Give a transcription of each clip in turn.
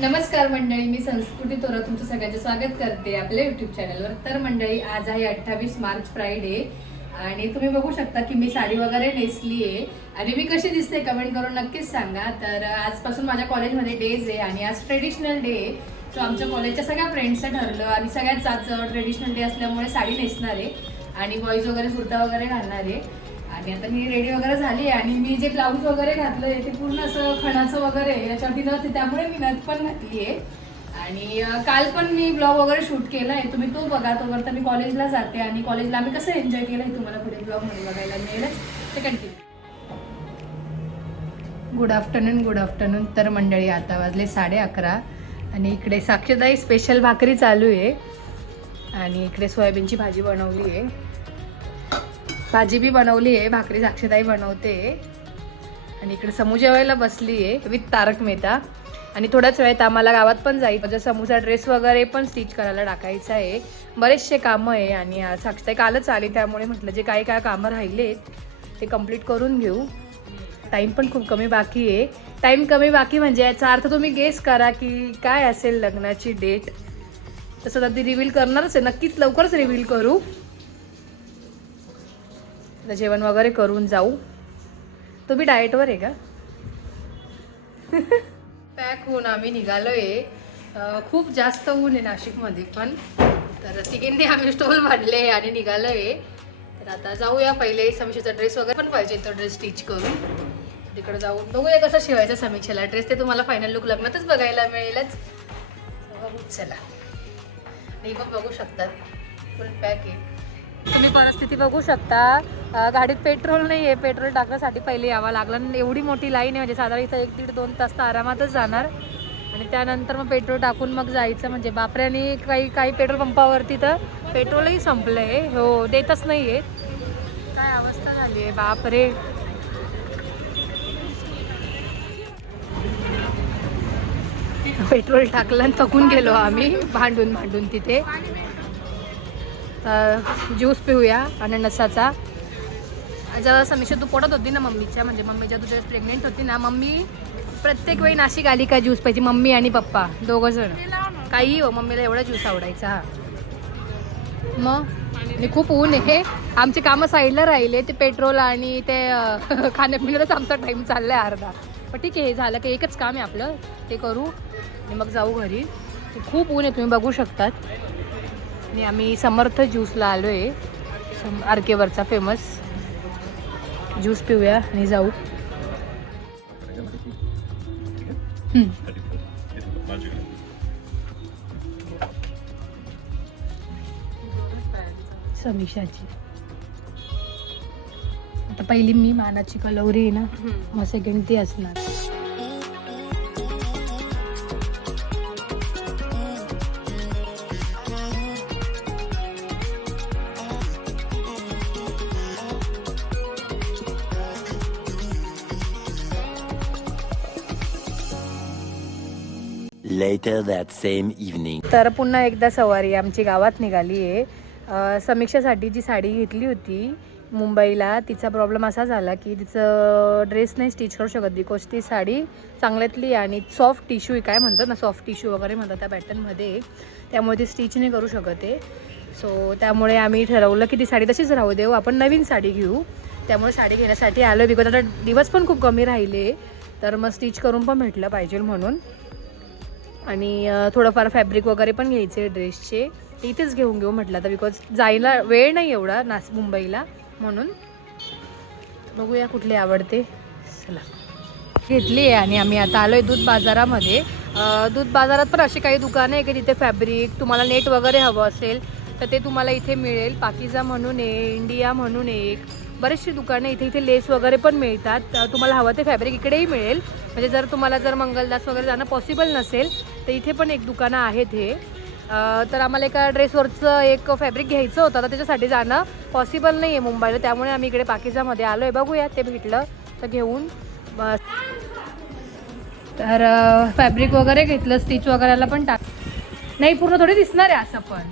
नमस्कार मंडळी, मी संस्कृती तोरा तुमचं सगळ्यांचं स्वागत करते आपल्या युट्यूब चॅनलवर. तर मंडळी, आज आहे 28 मार्च फ्रायडे आणि तुम्ही बघू शकता की मी साडी वगैरे नेसली आहे आणि मी कशी दिसते कमेंट करून नक्कीच सांगा. तर आजपासून माझ्या कॉलेजमध्ये डेज आहे आणि आज ट्रेडिशनल डे आहे. सो आमच्या कॉलेजच्या सगळ्या फ्रेंड्सचं ठरलं आणि सगळ्यात आज ट्रेडिशनल डे असल्यामुळे साडी नेसणार आहे आणि बॉईज वगैरे कुर्ता वगैरे घालणार आहे. आणि आता मी रेडी वगैरे झाली आहे आणि मी जे ब्लाऊज वगैरे घातलंय ते पूर्ण असं खणाचं वगैरे याच्यावरती नथ, त्यामुळे मी नथ पण घातली आहे. आणि काल पण मी ब्लॉग वगैरे शूट केला आहे, तुम्ही तो बघा. तोवर तर मी कॉलेजला जाते आणि कॉलेजला आम्ही कसं एन्जॉय केलं हे तुम्हाला पुढे ब्लॉगमध्ये बघायला मिळेलच. ते कंटिन्यू. Good afternoon. तर मंडळी, आता वाजले 11:30 आणि इकडे साक्षीताई स्पेशल भाकरी चालू आहे आणि इकडे सोयाबीनची भाजी बनवली आहे. भाजी बी बनवली आहे, भाकरी साक्षीताई बनवते आणि इकडे समू जेवायला बसली आहे विथ तारक मेहता. आणि थोड्याच वेळात आम्हाला गावात पण जाईल, माझ्या समूचा ड्रेस वगैरे पण स्टिच करायला टाकायचा आहे. बरेचसे कामं आहे आणि साक्षीताई कालच आली, त्यामुळे म्हटलं जे काय काय कामं राहिलेत ते कंप्लीट करून घेऊ. टाईम पण खूप कमी बाकी आहे. टाईम कमी बाकी म्हणजे याचा अर्थ तुम्ही गेस करा की काय असेल लग्नाची डेट. तसं तर ती रिव्हील करणारच आहे, नक्कीच लवकरच रिव्हील करू. जेवण वगैरे करून जाऊ. तुम्ही डाएटवर आहे का? पॅक होऊन आम्ही निघालोय. खूप जास्त ऊन आहे नाशिकमध्ये पण. तर तिघींनी आम्ही स्टॉल बांधले आणि निघालोय. तर आता जाऊया. पहिले समीक्षेचा ड्रेस वगैरे पण पाहिजे, तो ड्रेस स्टिच करून तिकडे जाऊन बघूया कसा शिवायचा समीक्षेला ड्रेस. ते तुम्हाला फायनल लुक लग्नातच बघायला मिळेलच. चला. नाही पण बघू शकतात फुल पॅक आहे. तुम्ही परिस्थिती बघू शकता. गाडीत पेट्रोल नाही आहे. पेट्रोल टाकण्यासाठी पहिले यावं लागलं. एवढी मोठी लाईन आहे, म्हणजे साधारण इथं 1-1.5-2 तास तर आरामातच जाणार आणि त्यानंतर मग पेट्रोल टाकून मग जायचं. म्हणजे बापऱ्याने काही पेट्रोल पंपावरती तर पेट्रोलही संपलं आहे. हो, देतच नाही आहे. काय अवस्था झाली आहे बापरे. पेट्रोल टाकलं आणि थकून गेलो आम्ही भांडून तिथे. ज्यूस पिऊया अननसाचा. जेव्हा समीक्षा तू पडत होती ना मम्मीच्या, म्हणजे मम्मीच्या तू जेव्हा प्रेग्नेंट होती ना, मम्मी प्रत्येक वेळी नाशिक आली का ज्यूस पाहिजे. मम्मी आणि पप्पा दोघं जण काही हो, मम्मीला एवढा ज्यूस आवडायचा. हा मग आणि खूप ऊन आहे. आमचे कामं साईडला राहिले, ते पेट्रोल आणि ते खाण्यापिण्याचाच आमचा टाईम चालला आहे अर्धा. पण ठीक आहे, हे झालं की एकच काम आहे आपलं, ते करू आणि मग जाऊ घरी. खूप ऊन आहे, तुम्ही बघू शकतात. आणि आम्ही समर्थ ज्यूसला आलो आहे, आरकेवरचा फेमस. ज्यूस पिऊया आणि जाऊ. समीक्षाची आता पहिली मी मानाची कलवरी आहे ना, मग सेकंड ती असणार. Later that same evening. तर पुन्हा एकदा सवारी आमची गावात निघाली आहे. समीक्षासाठी जी साडी घेतली होती मुंबईला, तिचा प्रॉब्लेम असा झाला की तिचं ड्रेस नाही स्टिच करू शकत, बिकॉज ती साडी चांगल्यातली आणि सॉफ्ट टिश्यू काय म्हणतात ना, सॉफ्ट टिश्यू वगैरे म्हणतात त्या पॅटर्नमध्ये, त्यामुळे ती स्टिच नाही करू शकत आहे. सो त्यामुळे आम्ही ठरवलं की ती साडी तशीच राहू देऊ, आपण नवीन साडी घेऊ. त्यामुळे साडी घेण्यासाठी आलो, बिकॉज आता दिवस पण खूप कमी राहिले, तर मग स्टिच करून पण भेटलं पाहिजे म्हणून. आणि थोडंफार फॅब्रिक वगैरे पण घ्यायचे ड्रेसचे, इथेच घेऊन घेऊ म्हटलं आता, बिकॉज जायला वेळ नाही एवढा मुंबईला, म्हणून बघूया कुठली आवडते. चला, घेतली आहे आणि आम्ही आता आलो आहे दूध बाजारामध्ये. दूध बाजारात पण अशी काही दुकानं आहे की तिथे फॅब्रिक तुम्हाला नेट वगैरे हवं असेल तर ते तुम्हाला इथे मिळेल. पाकिजा म्हणून आहे, इंडिया म्हणून एक, बरेचशी दुकानं इथे लेस वगैरे पण मिळतात. तुम्हाला हवं ते फॅब्रिक इकडेही मिळेल. म्हणजे जर तुम्हाला मंगलदास वगैरे जाणं पॉसिबल नसेल तर इथे पण एक दुकानं आहेत हे. तर आम्हाला एका ड्रेसवरचं एक फॅब्रिक घ्यायचं होतं, तर त्याच्यासाठी जाणं पॉसिबल नाही आहे मुंबईला, त्यामुळे आम्ही इकडे पाकिजामध्ये आलो आहे. बघूया ते भेटलं तर घेऊन. तर फॅब्रिक वगैरे घेतलं, स्टिच वगैरेला पण नाही, पूर्ण थोडी दिसणार आहे असं पण.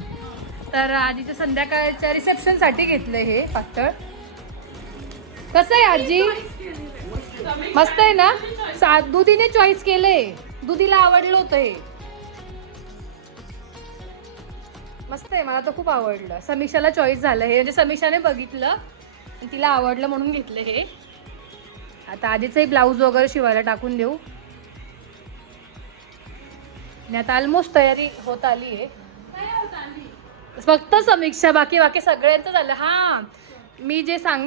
तर आजीच्या संध्याकाळच्या रिसेप्शनसाठी घेतलं हे पातळ. कसं आहे आजी? मस्त आहे ना. दुधीने चॉईस केले. दुधीला आवडलं होतं हे, मस्त आहे, मला तर खूप आवडलं. समीक्षाला चॉईस झालं हे, म्हणजे समीक्षाने बघितलं आणि तिला आवडलं म्हणून घेतलं हे. आता आधीचंही ब्लाऊज वगैरे शिवायला टाकून देऊ आणि आता ऑलमोस्ट तयारी होत आली आहे. फक्त समीक्षा, बाकी बाकी सगळ्यांचं झालं. हां, मी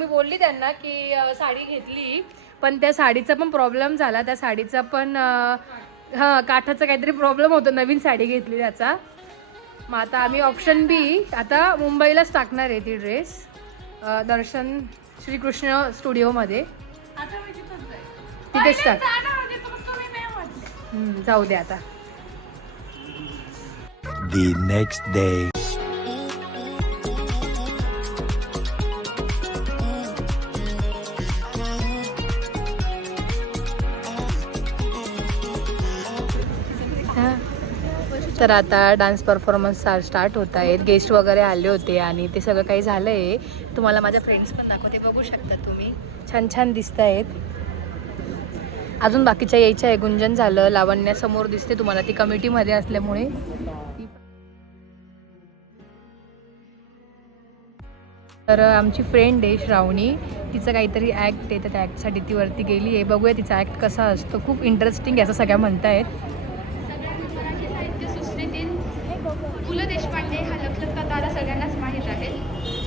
बोलली त्यांना की साडी घेतली, पण त्या साडीचा पण प्रॉब्लेम झाला. त्या साडीचा पण हां काठाचा काहीतरी प्रॉब्लेम होतो, नवीन साडी घेतली त्याचा. मग आता आम्ही ऑप्शन बी आता मुंबईलाच टाकणार आहे ती ड्रेस, दर्शन श्रीकृष्ण स्टुडिओमध्ये, तिथेच टाक. जाऊ दे आता. The next day. तर आता डान्स परफॉर्मन्स स्टार्ट होत आहेत. गेस्ट वगैरे आले होते आणि ते सगळं काही झालं आहे. तुम्हाला माझ्या फ्रेंड्स पण दाखवते, बघू शकता तुम्ही, छान छान दिसत आहेत. अजून बाकीच्या यायच्या आहे. गुंजन झालं, लावण्यासमोर दिसते तुम्हाला, ती कमिटीमध्ये असल्यामुळे. तर आमची फ्रेंड आहे श्रावणी, तिचं काहीतरी ॲक्ट आहे, तर त्या ॲक्टसाठी ती वरती गेली आहे. बघूया तिचा ॲक्ट कसा असतो, खूप इंटरेस्टिंग आहे असं सगळ्या म्हणतायत. पु ल देशपांडे हा लखलखता तारा सगळ्यांनाच माहीत आहे.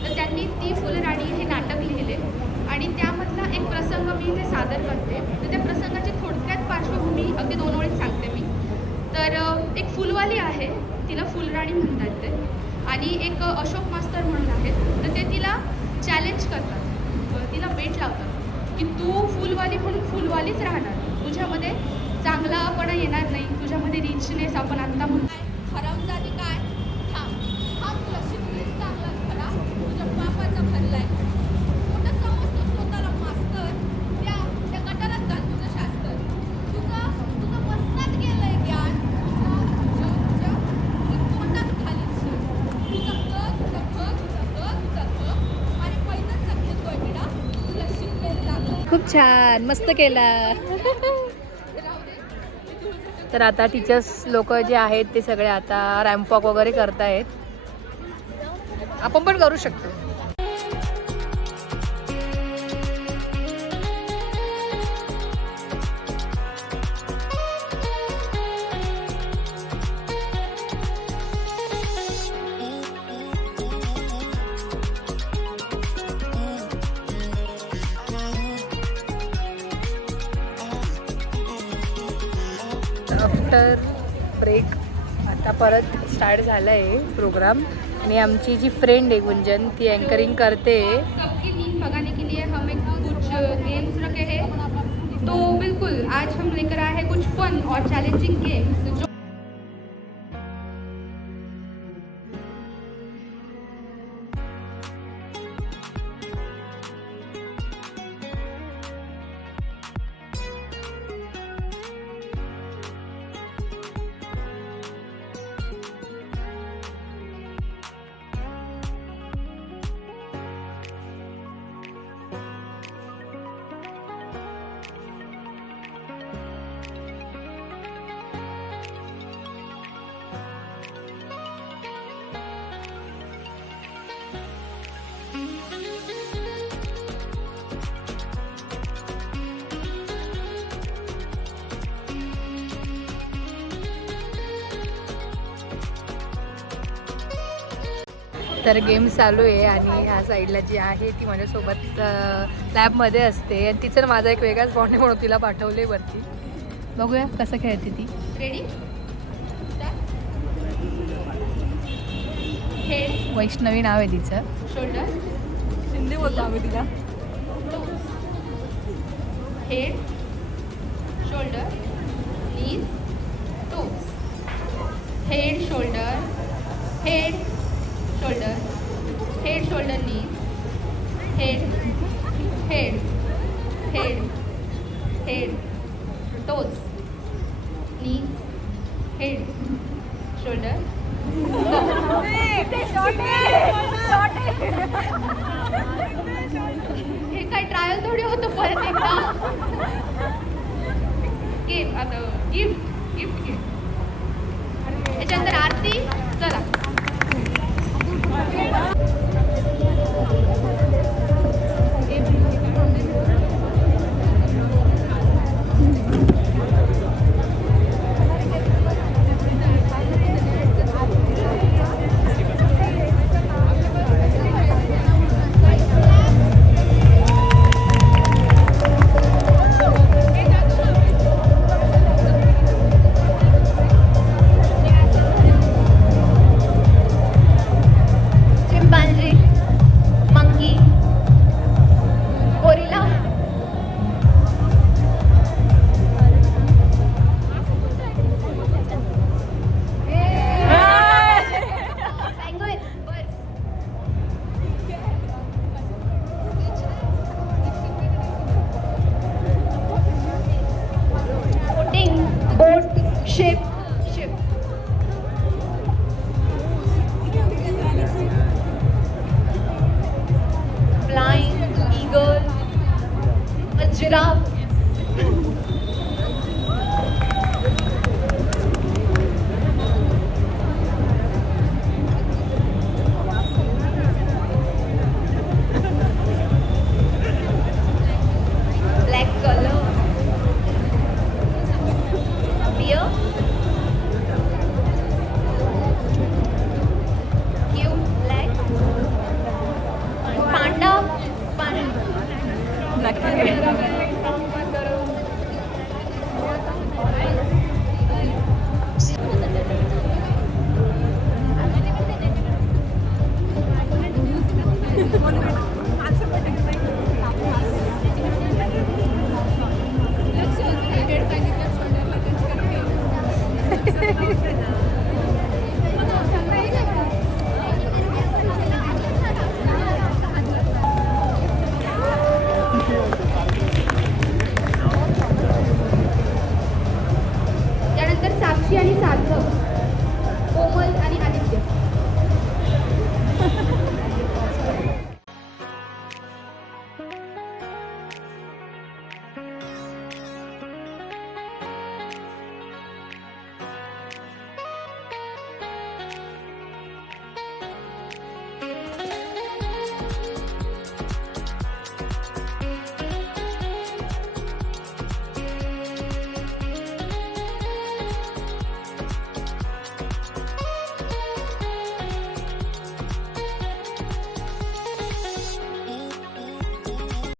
तर त्यांनी ती फुलराणी हे नाटक लिहिले आणि त्यामधला एक प्रसंग मी इथे सादर करते. तर त्या प्रसंगाची थोडक्यात पार्श्वभूमी अगदी 2 ओळीत सांगते मी. तर एक फुलवाली आहे, तिला फुलराणी म्हणतात ते, आणि एक अशोक मास्तर म्हणून आहेत. तर ते तिला चॅलेंज करतात, तिला बेट लावतात की तू फुलवाली म्हणून फुलवालीच राहणार, तुझ्यामध्ये चांगलापणा येणार नाही, तुझ्यामध्ये रिचनेस आपण आत्ता म्हणतो हरामजादी काय, हा तुला शिकलीच चांगला खरा, तुझ्या बापाचा भरलाय, कुठं समजतो स्वतःला मास्तर, त्या गटारात घाल तुझं शास्त्र, तुझं मस्तात गेलंय ज्ञान, तुझ्या तोंडात खालीच तुझं आणि पैसाच घेतोय मिडा, तुला शिकलेच चांगलं. खूप छान, मस्त केला. तर आता टीचर्स लोक जे आहेत ते सगळे आता रॅम्प वॉक वगैरे करतायत. आपण पण करू शकतो. आफ्टर ब्रेक आता परत स्टार्ट झाला आहे प्रोग्राम आणि आमची जी फ्रेंड आहे गुंजन, ती अँकरिंग करते. सबकी नींद भगाने के लिए हम एक कुछ गेम्स रखे हैं, तो बिल्कुल आज हम लेकर आए हैं कुछ फन और चैलेंजिंग गेम्स. तर गेम चालू आहे आणि ह्या साईडला जी आहे ती माझ्यासोबत लॅबमध्ये असते आणि तिचं माझा एक वेगळाच बॉन्ड आहे म्हणून तिला पाठवले वरती. बघूया कसं खेळते ती. रेडी, हेड, वैष्णवी नाव आहे तिचं. शोल्डर, हिंदी बोलतो आम्ही तिला. Head, shoulder, knees, toes, head, shoulder, head, shoulder, head, shoulder, knees, head, head, head, head, toes, knees, head, shoulder. हे काय ट्रायल थोडी होतं परत एकदा. गेम आता गिफ्ट गिफ्ट घे. त्याच्यानंतर आरती. चला. Chimpanzee, monkey, gorilla, penguin, boating, boat, ship, ship, flying eagle, a giraffe, black color, bear, cute black, panda,